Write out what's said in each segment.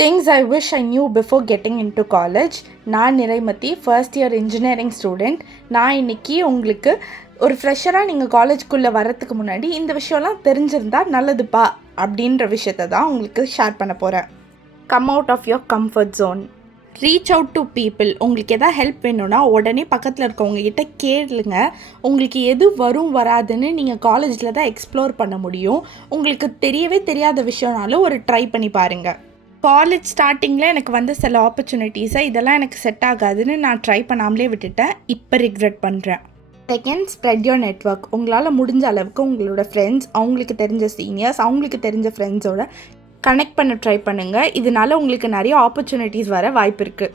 Things I wish I knew before getting into college. நான் நிறைமதி, first year engineering student. நான் இன்றைக்கி உங்களுக்கு ஒரு ஃப்ரெஷராக நீங்கள் காலேஜ்குள்ளே வரத்துக்கு முன்னாடி இந்த விஷயம்லாம் தெரிஞ்சிருந்தா நல்லதுப்பா அப்படின்ற விஷயத்தை தான் உங்களுக்கு ஷேர் பண்ண போகிறேன். Come out of your comfort zone. Reach out to people. உங்களுக்கு எதாவது ஹெல்ப் வேணும்னா உடனே பக்கத்தில் இருக்கவங்ககிட்ட கேளுங்க. உங்களுக்கு எது வரும் வராதுன்னு நீங்கள் காலேஜில் தான் எக்ஸ்ப்ளோர் பண்ண முடியும். உங்களுக்கு தெரியவே தெரியாத விஷயம்னாலும் ஒரு ட்ரை பண்ணி பாருங்கள். காலேஜ் ஸ்டார்டிங்கில் எனக்கு வந்து சில ஆப்பர்ச்சுனிட்டிஸை இதெல்லாம் எனக்கு செட் ஆகாதுன்னு நான் ட்ரை பண்ணாமலே விட்டுட்டேன். இப்போ ரிக்ரெட் பண்ணுறேன். Second, spread your network. உங்களால் முடிஞ்ச அளவுக்கு உங்களோட ஃப்ரெண்ட்ஸ், அவங்களுக்கு தெரிஞ்ச சீனியர்ஸ், அவங்களுக்கு தெரிஞ்ச ஃப்ரெண்ட்ஸோட கனெக்ட் பண்ண ட்ரை பண்ணுங்கள். இதனால் உங்களுக்கு நிறைய ஆப்பர்ச்சுனிட்டிஸ் வர வாய்ப்பு இருக்குது.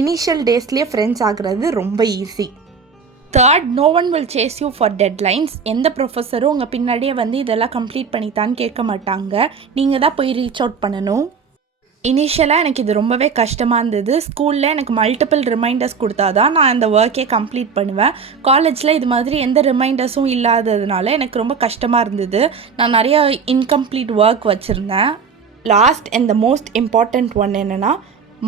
இனிஷியல் டேஸ்லேயே ஃப்ரெண்ட்ஸ் ஆகிறது ரொம்ப easy. Third, no one will chase you for deadlines. எந்த ப்ரொஃபஸரும் உங்கள் பின்னாடியே வந்து இதெல்லாம் கம்ப்ளீட் பண்ணித்தான்னு கேட்க மாட்டாங்க. நீங்கள் தான் போய் ரீச் அவுட் பண்ணணும். இனிஷியலாக எனக்கு இது ரொம்பவே கஷ்டமாக இருந்தது. ஸ்கூலில் எனக்கு மல்டிபிள் ரிமைண்டர்ஸ் கொடுத்தா தான் நான் அந்த ஒர்க்கே கம்ப்ளீட் பண்ணுவேன். காலேஜில் இது மாதிரி எந்த ரிமைண்டர்ஸும் இல்லாததுனால எனக்கு ரொம்ப கஷ்டமாக இருந்தது. நான் நிறையா இன்கம்ப்ளீட் ஒர்க் வச்சுருந்தேன். Last and the most important one என்னென்னா,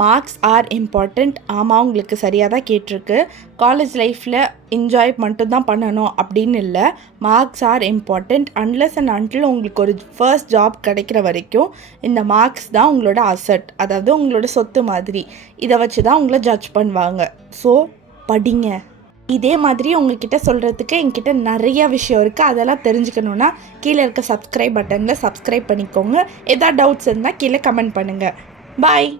மார்க்ஸ் ஆர் இம்பார்ட்டண்ட். ஆமாம், உங்களுக்கு சரியாக தான் கேட்டிருக்கு. காலேஜ் லைஃப்பில் என்ஜாய் மட்டும்தான் பண்ணணும் அப்படின்னு இல்லை. Marks are important. Unless and until உங்களுக்கு ஒரு ஃபர்ஸ்ட் ஜாப் கிடைக்கிற வரைக்கும் இந்த மார்க்ஸ் தான் உங்களோட அசட், அதாவது உங்களோட சொத்து மாதிரி. இதை வச்சு தான் உங்களை ஜட்ஜ் பண்ணுவாங்க. ஸோ படிங்க. இதே மாதிரி உங்ககிட்ட சொல்கிறதுக்கு என்கிட்ட நிறைய விஷயம் இருக்குது. அதெல்லாம் தெரிஞ்சுக்கணுன்னா கீழே இருக்க சப்ஸ்கிரைப் பட்டனில் சப்ஸ்கிரைப் பண்ணிக்கோங்க. எதாவது டவுட்ஸ் இருந்தால் கீழே கமெண்ட் பண்ணுங்கள். பாய்.